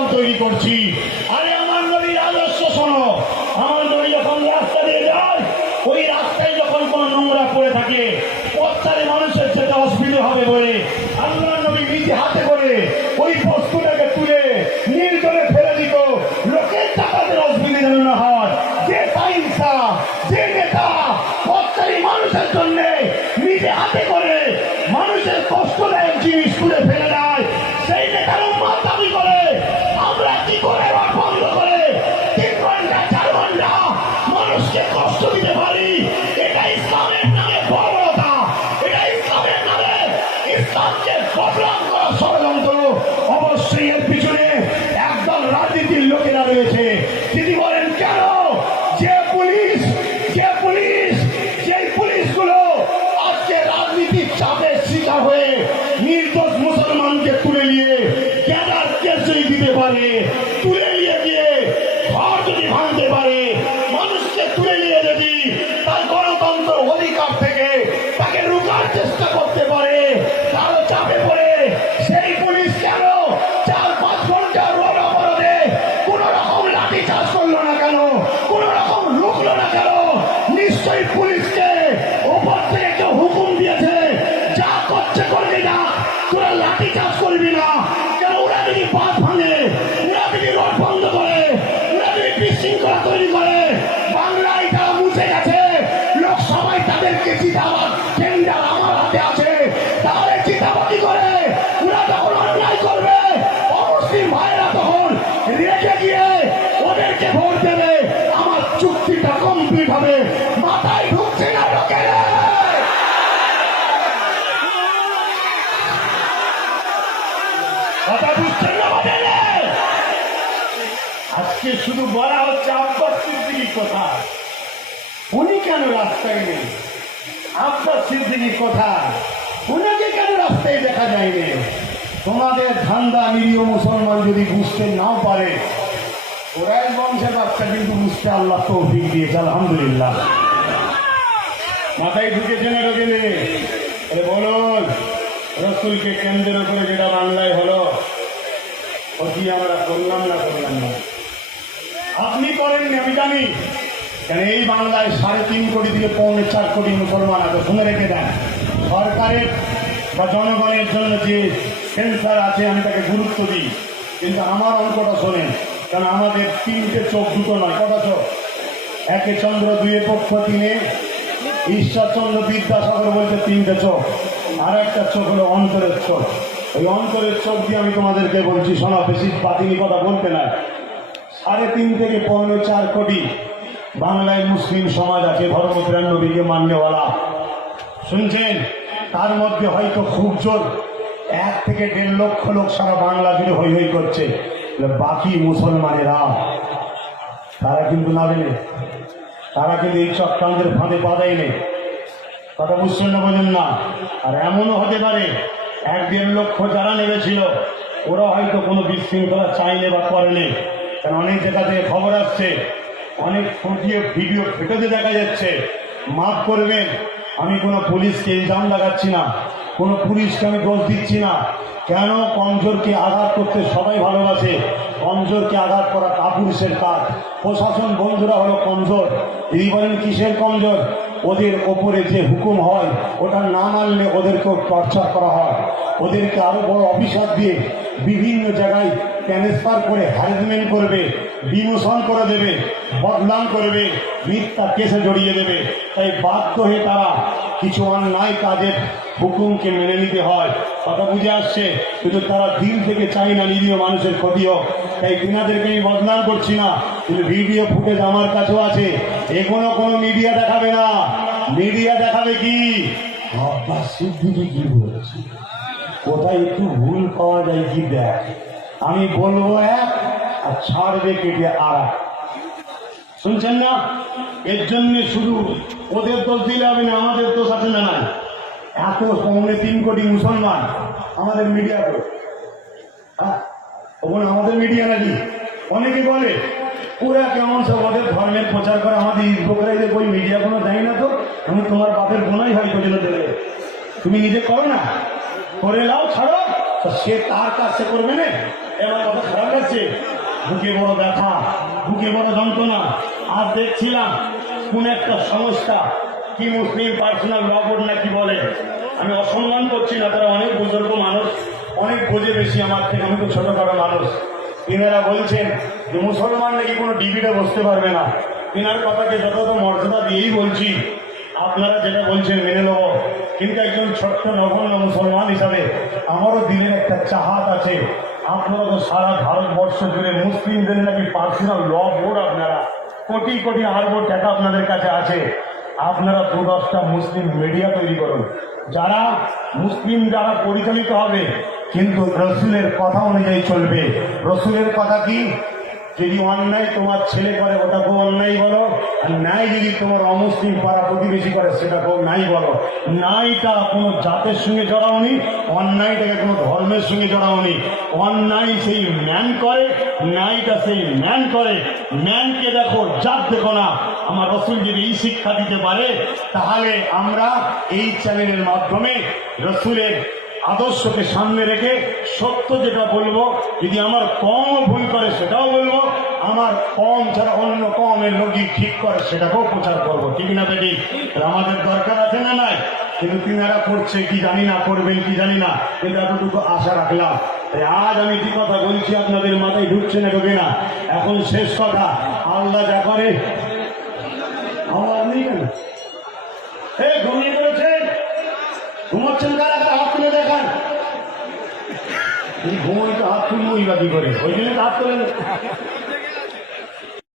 ইসলাম তৈরি করছি। আরে আমার নবীর আদর্শ শোনো। আমার নবী যখন রাস্তা দিয়ে যায়, ওই রাস্তায় যখন কোনো নোংরা পড়ে থাকে, পথচারী মানুষের যেতে অসুবিধা হবে বলে আল্লাহ নবী নিজে হাতে করে ওই বস্তুটাকে তুলে নির্জনে ফেলে দিত, লোকের টাকাতে অসুবিধা যেন না হয়। যে সাইন্সা, যে নেতা পথচারী মানুষের জন্য নিজে হাতে করে মানুষের কষ্টদায়ক জিনিস তুলে ফেলে দেয়, সেই নেতার উম্মত দাবি করে আমরা কি করে বন্ধ করে 3 ঘন্টা 4 ঘন্টা মানুষকে কষ্ট দিতে পারি। এটা ইসলামের নামে বর্বরতা, এটা ইসলামের নামে ইসলামকে বদনাম করা ষড়যন্ত্র। অবশ্যই এর পিছনে একদল রাজনীতির লোকেরা রয়েছে। তিনি বলেন কেন? যে পুলিশগুলো আজকে রাজনীতির চাপের শিকার হয়ে নির্দোষ মুসলমানকে তুলে নিয়ে কেদার কেসই দিতে পারে, তুলে নিয়ে গিয়ে ঘর যদি ভাঙতে পারে, মানুষকে তুলে নিয়ে যদি তার গণতন্ত্র অধিকার থেকে তাকে রুখার চেষ্টা করতে পারে, তার চাপে পড়ে সেই পুলিশ কেন 4-5 ঘন্টা রোড অবরোধে কোন রকম লাঠি চার্জ করলো না কেন, কোন রকম রুখলো না কেন? নিশ্চয়ই পুলিশকে উপর থেকে কেউ হুকুম দিয়েছে, যা করছে করবি না, তোরা লাঠি চার্জ করবি না। কেন? ওরা যদি বাস ভাঙে, ওরা যদি রোড বন্ধ করে, ওরা যদি বিশৃঙ্খলা তৈরি করে, বাংলায় তারা মুছে গেছে, লোক সবাই তাদেরকে জিতাবার টেন্ডার আমার হাতে আছে, তাহলে জিতাবাদি করে ওরা তখন অন্যায় করবে, অমুসলিম ভাইয়েরা তখন রেখে গিয়ে ওদেরকে ভোট দেবে, আমার চুক্তিটা কমপ্লিট হবে। মাথায় ঢুকছে না লোকের? কথা বুঝছেন না? আজকে শুধু বলা হচ্ছে আব্বাস সিদ্দিকীর কথা। উনি কেন রাস্তায় নেই? আব্বাস সিদ্দিকীর কথা, উনাকে কেন রাস্তায় দেখা যায়নি? তোমাদের ধান্দা নিরীহ মুসলমান যদি বুঝতে নাও পারে, ওরাই বংশের বাচ্চা কিন্তু বুঝতে আল্লাহ তৌফিক দিয়েছে, আলহামদুলিল্লাহ। মাথায় ঢুকেছে না ঢোকেনি? বলুন, রসুলকে কেন্দ্র করে যেটা বাংলায় হলো, ও কি আমরা করলাম না? আপনি করেননি, আমি জানি। কারণ এই বাংলায় 3.5 কোটি থেকে 4.25 কোটি মুসলমান আছে। শুনে রেখে দেন, সরকারের বা জনগণের জন্য যে সেন্সার আছে আমি তাকে গুরুত্ব দিই, কিন্তু আমার অঙ্কটা শোনেন। কারণ আমাদের 3টে চোখ, 2টো নয়। কটা চোখ? 1 চন্দ্র, 2 পক্ষ, 3 ঈশ্বরচন্দ্র বিদ্যাসাগর বলছে 3টে চোখ। আর একটা চোখ হলো অন্তরের চোখ। ওই অন্তরের চোখ দিয়ে আমি তোমাদেরকে বলছি, শোনা, বেশি বাতিনি কথা বলতে না। 3.5 থেকে 4.25 কোটি বাংলায় মুসলিম সমাজ আছে, ধর্মপ্রাণ নবীকে মাননেওয়ালা। শুনছেন? তার মধ্যে হয়তো খুব জোর 1 থেকে 1.5 লক্ষ লোক সারা বাংলা জুড়ে হই হই করছে। বাকি মুসলমানেরা তারা কিন্তু নামেনি, তারা কিন্তু এই চক্রান্তের ফাঁদে পা দেয়নি। কথা বুঝছেন না? বোঝেন না? আর এমনও হতে পারে 1-1.5 লক্ষ যারা নেমেছিল ওরা হয়তো কোনো বিশৃঙ্খলা চাইলে বা করেনি। কারণ অনেক জায়গা থেকে খবর আসছে, অনেক ভিডিও ফেটোতে দেখা যাচ্ছে। মাফ করবেন, আমি কোনো পুলিশকে ইলজাম লাগাচ্ছি না, কোনো পুলিশকে আমি দোষ দিচ্ছি না। কেন? কমজোরকে আঘাত করতে সবাই ভালোবাসে, কমজোরকে আঘাত করা কাপুরুষের কাজ। প্রশাসন বন্ধুরা হলো কমজোর। এই বলেন কিসের কমজোর? ওদের ওপরে যে হুকুম হয় ওটা না মানলে ওদেরকেও টর্চার করা হয়, ওদেরকে আরো বড় অফিসার দিয়ে বিভিন্ন জায়গায় ট্রান্সফার করে হ্যারাসমেন্ট করবে, ডিমোশন করে দেবে, বদনাম করবে, মিথ্যা কেসে জড়িয়ে দেবে। তাই বাধ্য হয়ে তারা কিছু অন্যায় কাজের হুকুমকে মেনে নিতে হয়। কথা বুঝে আসছে? কিন্তু তারা দিল থেকে চাই না নিরীহ মানুষের ক্ষতি হোক। তাই তিনাদেরকে আমি বদনাম করছি না, কিন্তু ভিডিও ফুটেজ আমার কাছেও আছে। এগুলো কোনো মিডিয়া দেখাবে না। মিডিয়া দেখাবে কি? আব্বাস সিদ্দিকী কি বলেছে, কোথায় একটু ভুল পাওয়া যায় কি দেখ। আমি বলবো এক আর ছাড়বে কেটে আর। শুনছেন না? এর জন্য শুধু ওদের দোষ দিলে হবে না, আমাদের দোষ আছে না? নাই? এত 3.25 কোটি মুসলমান আমাদের মিডিয়া করে, ওখানে আমাদের মিডিয়া নাকি? অনেকে বলে ওরা কেমন সব ওদের ধর্মের প্রচার করে, আমাদের ইসবকরাইদের বই মিডিয়া কোনো দেয় না। তো আমি তোমার বাপের বোনাই হয়তো যেন দেবে, তুমি নিজে করো না, করে নাও, ছাড়ো। সে তার কাজ সে করবে না। এবার কথা খারাপ লাগছে। বুকে বড় ব্যথা, বুকে বড় যন্ত্রণা। আর দেখছিলাম কোন একটা সংস্থা কি মুসলিম পার্সোনাল ল বোর্ড নাকি বলে, আমি অসম্মান করছি না, তারা অনেক বুজুর্গ মানুষ, অনেক বোঝে বেশি আমার থেকে, আমি তো ছোটখাটো মানুষ। তিনারা বলছেন যে মুসলমান নাকি কোনো ডিবিতে বসতে পারবে না। তিনার কথাকে যথাযথ মর্যাদা দিয়েই বলছি, আপনারা যেটা বলছেন মেনে নেব, কিন্তু একজন ছোট্ট নগণ্য মুসলমান হিসাবে আমারও দিনের একটা চাহাত আছে। আপনারা তো সারা ভারতবর্ষ জুড়ে মুসলিমদের নাকি পার্সোনাল ল বোর্ড, আপনারা কোটি কোটি আরব টাকা আপনাদের কাছে আছে, আপনারা 2-10টা মুসলিম মিডিয়া তৈরি করুন, যারা মুসলিম যারা পরিচালিত হবে কিন্তু রসুলের কথা অনুযায়ী চলবে। রসুলের কথা কি? যদি অন্যায় তোমার ছেলে করে ওটাকেও অন্যায় বলো, আর ন্যায় যদি তোমার অমুসলিম পাড়া প্রতিবেশী করে সেটাকেও নাই বলো। ন্যায়টা কোনো জাতের সঙ্গে জড়াওনি, অন্যায়টাকে কোনো ধর্মের সঙ্গে জড়াওনি। অন্যায় সেই ম্যান করে, ন্যায়টা সেই ম্যান করে। ম্যানকে দেখো, জাত দেখো না। আমার রসুল যদি এই শিক্ষা দিতে পারে, তাহলে আমরা এই চ্যানেলের মাধ্যমে রসুলের আদর্শকে সামনে রেখে সত্য যেটা বলবো, যদি আমার কম ভুল করে সেটাও বলবো, আমার কম ছাড়া অন্য কমের লোকই ঠিক করে সেটাকেও প্রচার করবো, ঠিক না বেটি? আমাদের দরকার আছে না নাই? কিন্তু তিনারা করছে কি জানি না, করবেন কি জানি না, কিন্তু এতটুকু আশা রাখলাম। তাই আজ আমি যে কথা বলছি আপনাদের মাথায় ঢুকছে না, ঢুকে না। এখন শেষ কথা, আল্লাহ যা করে, আওয়াজ নেই কেন? ঘুমিয়ে পড়েছেন, ঘুমাচ্ছেন কারা? হাত তুলে দেখান। ঘুমোই তো হাত তুলবই বা কি করে, ওই জন্য হাত তুলে